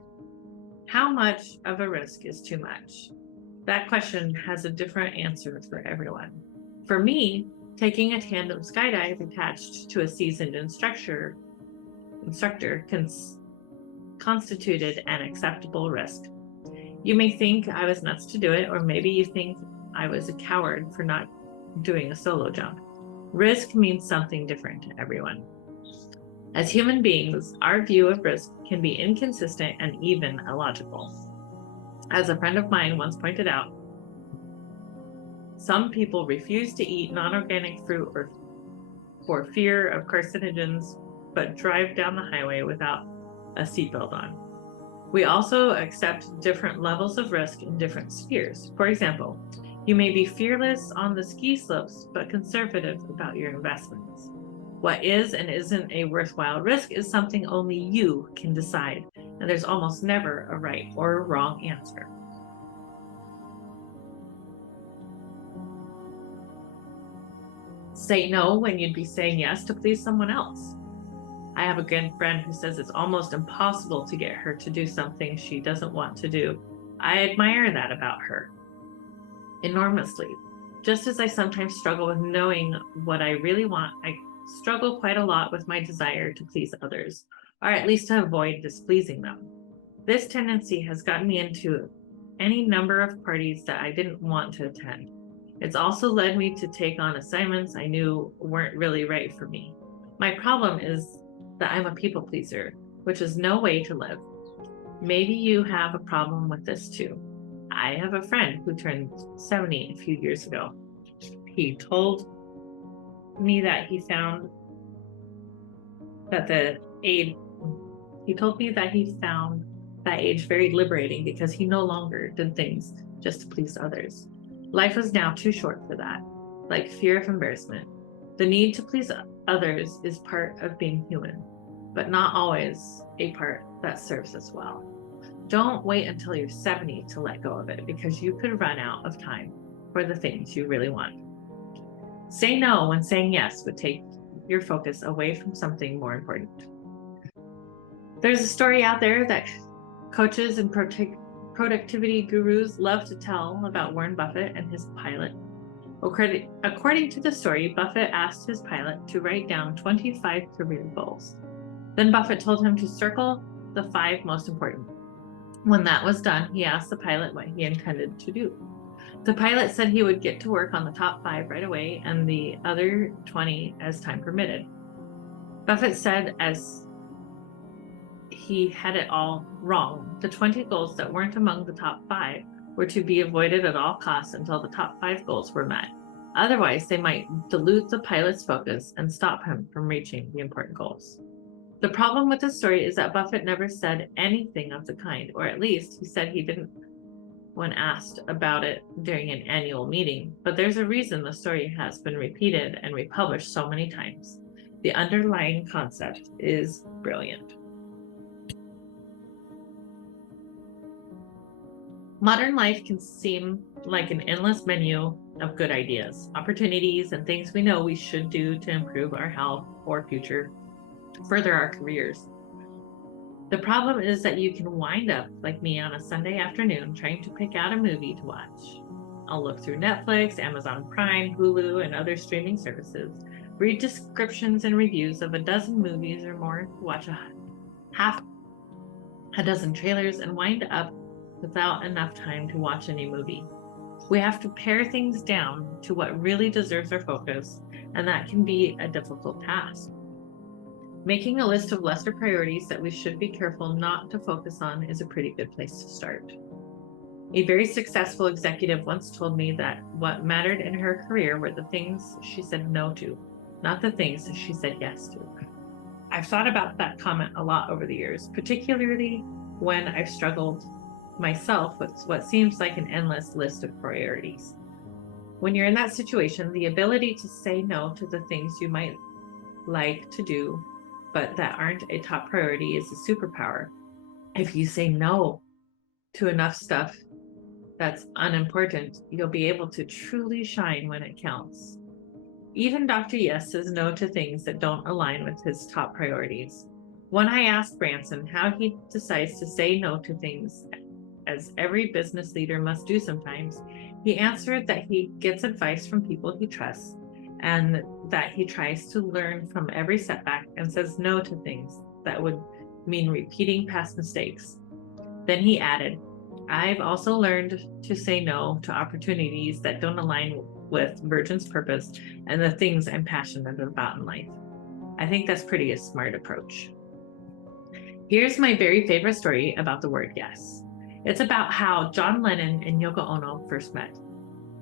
How much of a risk is too much? That question has a different answer for everyone. For me, taking a tandem skydive attached to a seasoned instructor constituted an acceptable risk. You may think I was nuts to do it, or maybe you think I was a coward for not doing a solo jump. Risk means something different to everyone. As human beings, our view of risk can be inconsistent and even illogical. As a friend of mine once pointed out, Some people refuse to eat non-organic fruit or for fear of carcinogens, but drive down the highway without a seatbelt on. We also accept different levels of risk in different spheres. For example, you may be fearless on the ski slopes, but conservative about your investments. What is and isn't a worthwhile risk is something only you can decide, and there's almost never a right or a wrong answer. Say no when you'd be saying yes to please someone else. I have a good friend who says it's almost impossible to get her to do something she doesn't want to do. I admire that about her enormously. Just as I sometimes struggle with knowing what I really want, I struggle quite a lot with my desire to please others, or at least to avoid displeasing them. This tendency has gotten me into any number of parties that I didn't want to attend. It's also led me to take on assignments I knew weren't really right for me. My problem is that I'm a people pleaser, which is no way to live. Maybe you have a problem with this too. I have a friend who turned 70 a few years ago. He told me that he found that that age very liberating because he no longer did things just to please others. Life was now too short for that, like fear of embarrassment. The need to please others is part of being human, but not always a part that serves us well. Don't wait until you're 70 to let go of it, because you could run out of time for the things you really want. Say no when saying yes would take your focus away from something more important. There's a story out there that coaches and productivity gurus love to tell about Warren Buffett and his pilot. According to the story, Buffett asked his pilot to write down 25 career goals. Then Buffett told him to circle the 5 most important. When that was done, he asked the pilot what he intended to do. The pilot said he would get to work on the top 5 right away and the other 20 as time permitted. Buffett said as he had it all wrong. The 20 goals that weren't among the top 5 were to be avoided at all costs until the top 5 goals were met. Otherwise, they might dilute the pilot's focus and stop him from reaching the important goals. The problem with this story is that Buffett never said anything of the kind, or at least he said he didn't when asked about it during an annual meeting. But there's a reason the story has been repeated and republished so many times. The underlying concept is brilliant. Modern life can seem like an endless menu of good ideas, opportunities, and things we know we should do to improve our health or further our careers. The problem is that you can wind up like me on a Sunday afternoon trying to pick out a movie to watch. I'll look through Netflix, Amazon Prime, Hulu, and other streaming services, read descriptions and reviews of a dozen movies or more, watch half a dozen trailers, and wind up without enough time to watch any movie. We have to pare things down to what really deserves our focus, and that can be a difficult task. Making a list of lesser priorities that we should be careful not to focus on is a pretty good place to start. A very successful executive once told me that what mattered in her career were the things she said no to, not the things she said yes to. I've thought about that comment a lot over the years, particularly when I've struggled myself with what seems like an endless list of priorities. When you're in that situation, the ability to say no to the things you might like to do, but that aren't a top priority, is a superpower. If you say no to enough stuff that's unimportant, you'll be able to truly shine when it counts. Even Dr. Yes says no to things that don't align with his top priorities. When I asked Branson how he decides to say no to things, as every business leader must do sometimes, he answered that he gets advice from people he trusts and that he tries to learn from every setback and says no to things that would mean repeating past mistakes. Then he added, I've also learned to say no to opportunities that don't align with Virgin's purpose and the things I'm passionate about in life. I think that's pretty a smart approach. Here's my very favorite story about the word yes. It's about how John Lennon and Yoko Ono first met.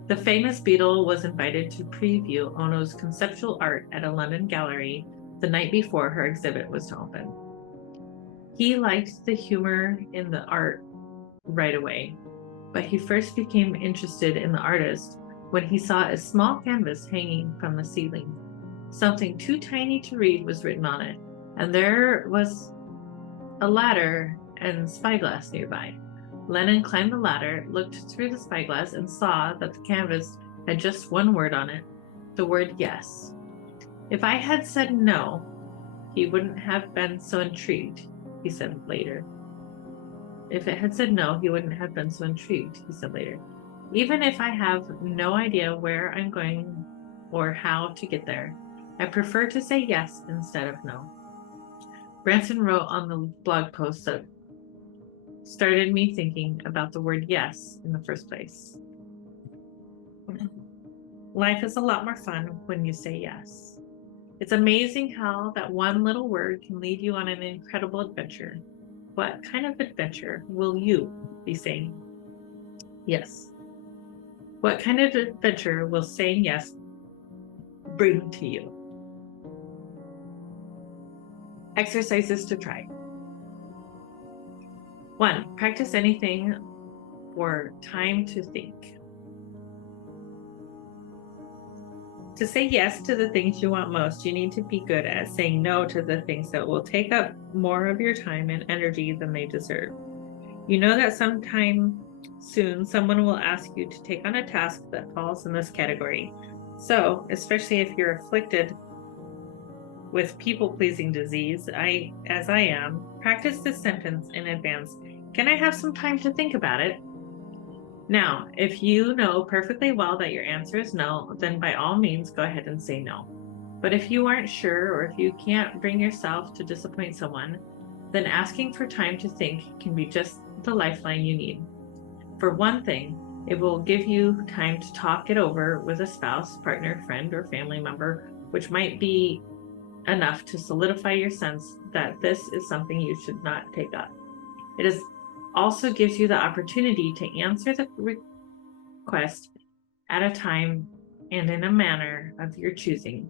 The famous Beatle was invited to preview Ono's conceptual art at a London gallery the night before her exhibit was to open. He liked the humor in the art right away, but he first became interested in the artist when he saw a small canvas hanging from the ceiling. Something too tiny to read was written on it, and there was a ladder and spyglass nearby. Lennon climbed the ladder, looked through the spyglass, and saw that the canvas had just one word on it, the word yes. If I had said no, he wouldn't have been so intrigued, he said later. If it had said no, he wouldn't have been so intrigued, he said later. Even if I have no idea where I'm going or how to get there, I prefer to say yes instead of no. Branson wrote on the blog post that started me thinking about the word yes in the first place. Life is a lot more fun when you say yes. It's amazing how that one little word can lead you on an incredible adventure. What kind of adventure will you be saying yes? What kind of adventure will saying yes bring to you? Exercises to try. 1. Practice anything for time to think. To say yes to the things you want most, you need to be good at saying no to the things that will take up more of your time and energy than they deserve. You know that sometime soon someone will ask you to take on a task that falls in this category. So, especially if you're afflicted with people-pleasing disease, as I am, practice this sentence in advance. Can I have some time to think about it? Now, if you know perfectly well that your answer is no, then by all means go ahead and say no. But if you aren't sure, or if you can't bring yourself to disappoint someone, then asking for time to think can be just the lifeline you need. For one thing, it will give you time to talk it over with a spouse, partner, friend, or family member, which might be enough to solidify your sense that this is something you should not take up. It also gives you the opportunity to answer the request at a time and in a manner of your choosing.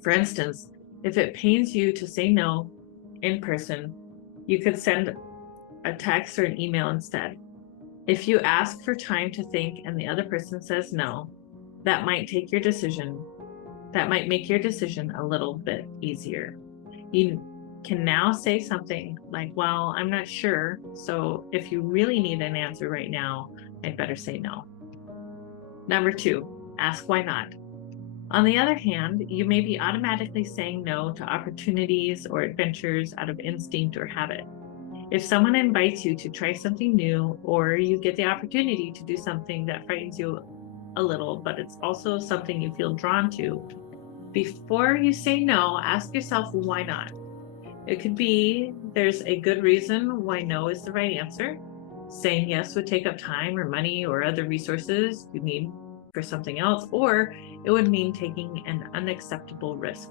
For instance, if it pains you to say no in person, you could send a text or an email instead. If you ask for time to think and the other person says no, that might make your decision a little bit easier. You can now say something like, well, I'm not sure, so if you really need an answer right now, I'd better say no. Number 2, ask why not. On the other hand, you may be automatically saying no to opportunities or adventures out of instinct or habit. If someone invites you to try something new, or you get the opportunity to do something that frightens you a little, but it's also something you feel drawn to, before you say no, ask yourself why not. It could be there's a good reason why no is the right answer. Saying yes would take up time or money or other resources you need for something else, or it would mean taking an unacceptable risk,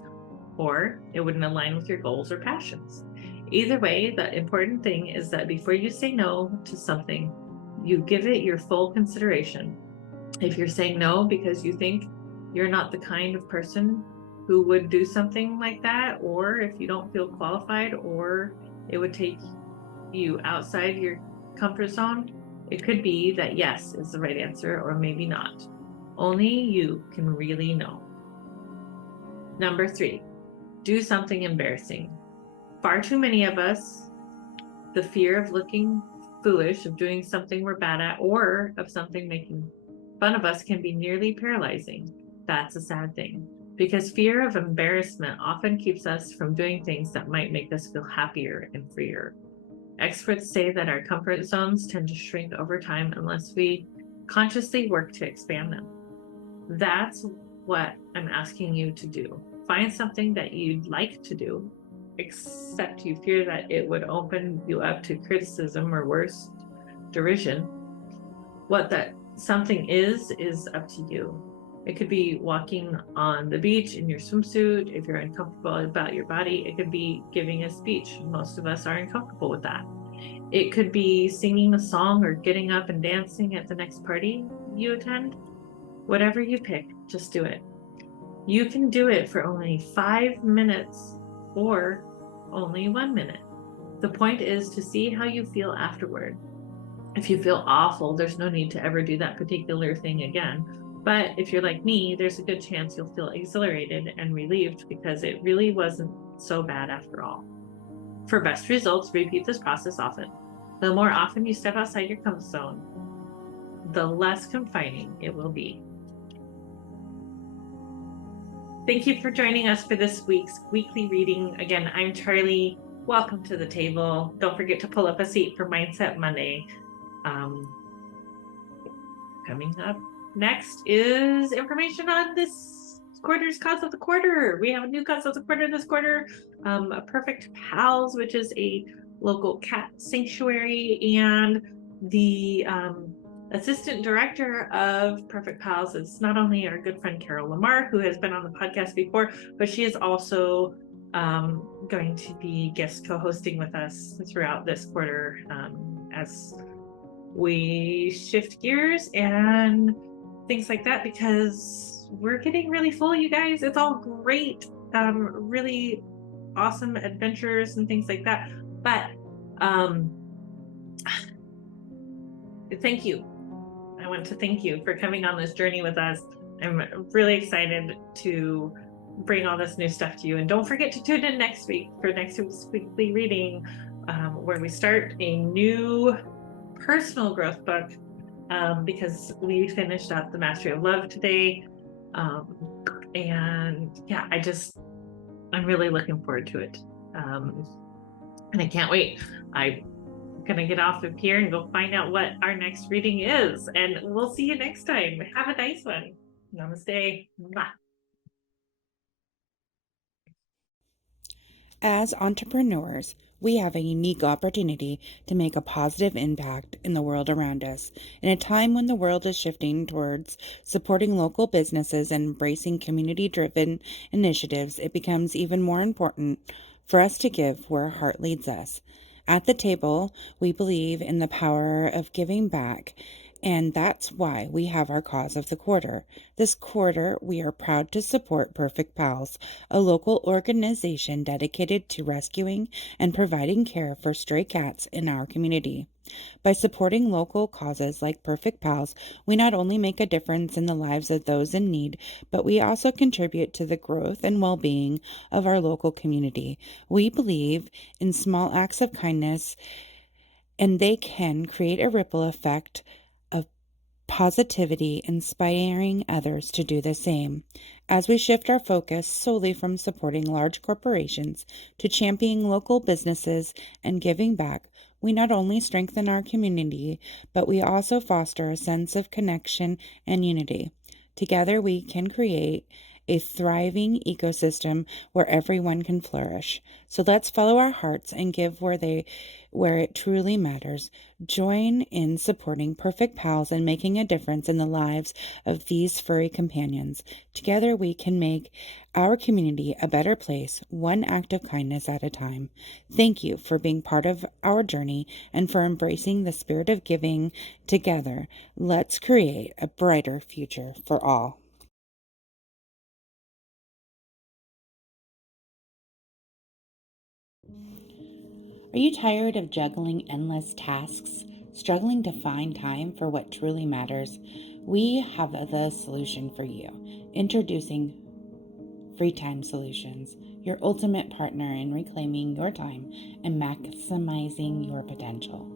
or it wouldn't align with your goals or passions. Either way, the important thing is that before you say no to something, you give it your full consideration. If you're saying no because you think you're not the kind of person who would do something like that, or if you don't feel qualified, or it would take you outside your comfort zone, it could be that yes is the right answer, or maybe not. Only you can really know. Number 3, do something embarrassing. Far too many of us, the fear of looking foolish, of doing something we're bad at, or of something making fun of us can be nearly paralyzing. That's a sad thing, because fear of embarrassment often keeps us from doing things that might make us feel happier and freer. Experts say that our comfort zones tend to shrink over time unless we consciously work to expand them. That's what I'm asking you to do. Find something that you'd like to do, except you fear that it would open you up to criticism or worse, derision. What that something is up to you. It could be walking on the beach in your swimsuit. If you're uncomfortable about your body, it could be giving a speech. Most of us are uncomfortable with that. It could be singing a song or getting up and dancing at the next party you attend. Whatever you pick, just do it. You can do it for only 5 minutes or only 1 minute. The point is to see how you feel afterward. If you feel awful, there's no need to ever do that particular thing again. But if you're like me, there's a good chance you'll feel exhilarated and relieved because it really wasn't so bad after all. For best results, repeat this process often. The more often you step outside your comfort zone, the less confining it will be. Thank you for joining us for this week's weekly reading. Again, I'm Charlie. Welcome to the table. Don't forget to pull up a seat for Mindset Monday. Coming up next is information on this quarter's cause of the quarter. We have a new cause of the quarter this quarter, Perfect Pals, which is a local cat sanctuary, and the assistant director of Perfect Pals is not only our good friend Carol Lamar, who has been on the podcast before, but she is also going to be guest co-hosting with us throughout this quarter as we shift gears and things like that, because we're getting really full, you guys. It's all great, really awesome adventures and things like that. But thank you. I want to thank you for coming on this journey with us. I'm really excited to bring all this new stuff to you. And don't forget to tune in next week for next week's weekly reading, where we start a new personal growth book, because we finished up the Mastery of Love today. And yeah, I'm really looking forward to it. And I can't wait. I'm gonna get off of here and go find out what our next reading is. And we'll see you next time. Have a nice one. Namaste. Mwah. As entrepreneurs, we have a unique opportunity to make a positive impact in the world around us. In a time when the world is shifting towards supporting local businesses and embracing community-driven initiatives, it becomes even more important for us to give where our heart leads us. At the table, we believe in the power of giving back, and that's why we have our cause of the quarter. This quarter, we are proud to support Perfect Pals, a local organization dedicated to rescuing and providing care for stray cats in our community. By supporting local causes like Perfect Pals, we not only make a difference in the lives of those in need, but we also contribute to the growth and well-being of our local community. We believe in small acts of kindness, and they can create a ripple effect of positivity, inspiring others to do the same. As we shift our focus solely from supporting large corporations to championing local businesses and giving back, we not only strengthen our community, but we also foster a sense of connection and unity. Together, we can create a thriving ecosystem where everyone can flourish. So let's follow our hearts and give where it truly matters. Join in supporting Perfect Pals and making a difference in the lives of these furry companions. Together we can make our community a better place, one act of kindness at a time. Thank you for being part of our journey and for embracing the spirit of giving. Together, let's create a brighter future for all. Are you tired of juggling endless tasks, struggling to find time for what truly matters? We have the solution for you. Introducing Free Time Solutions, your ultimate partner in reclaiming your time and maximizing your potential.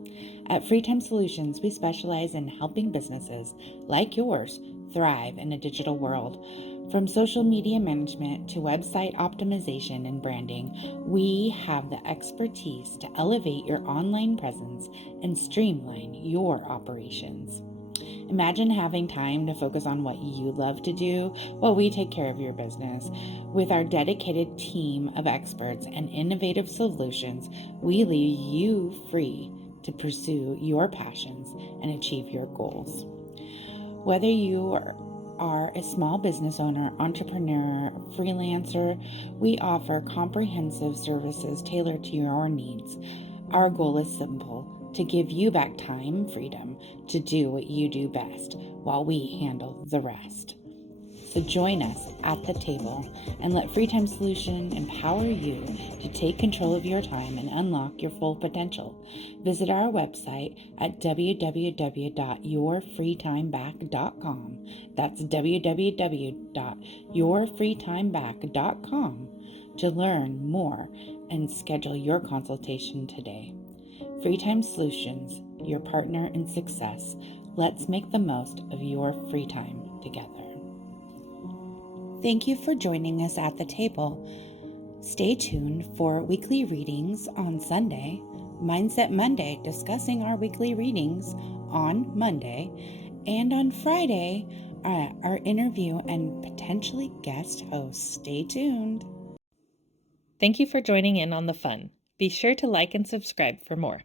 At Free Time Solutions, we specialize in helping businesses like yours thrive in a digital world. From social media management to website optimization and branding, we have the expertise to elevate your online presence and streamline your operations. Imagine having time to focus on what you love to do while we take care of your business. With our dedicated team of experts and innovative solutions, we leave you free to pursue your passions and achieve your goals. Whether you are a small business owner, entrepreneur, freelancer, we offer comprehensive services tailored to your needs. Our goal is simple: to give you back time, freedom to do what you do best while we handle the rest. So join us at the table and let Free Time Solution empower you to take control of your time and unlock your full potential. Visit our website at www.yourfreetimeback.com. That's www.yourfreetimeback.com to learn more and schedule your consultation today. Free Time Solutions, your partner in success. Let's make the most of your free time together. Thank you for joining us at the table. Stay tuned for weekly readings on Sunday, Mindset Monday, discussing our weekly readings on Monday, and on Friday, our interview and potentially guest host. Stay tuned. Thank you for joining in on the fun. Be sure to like and subscribe for more.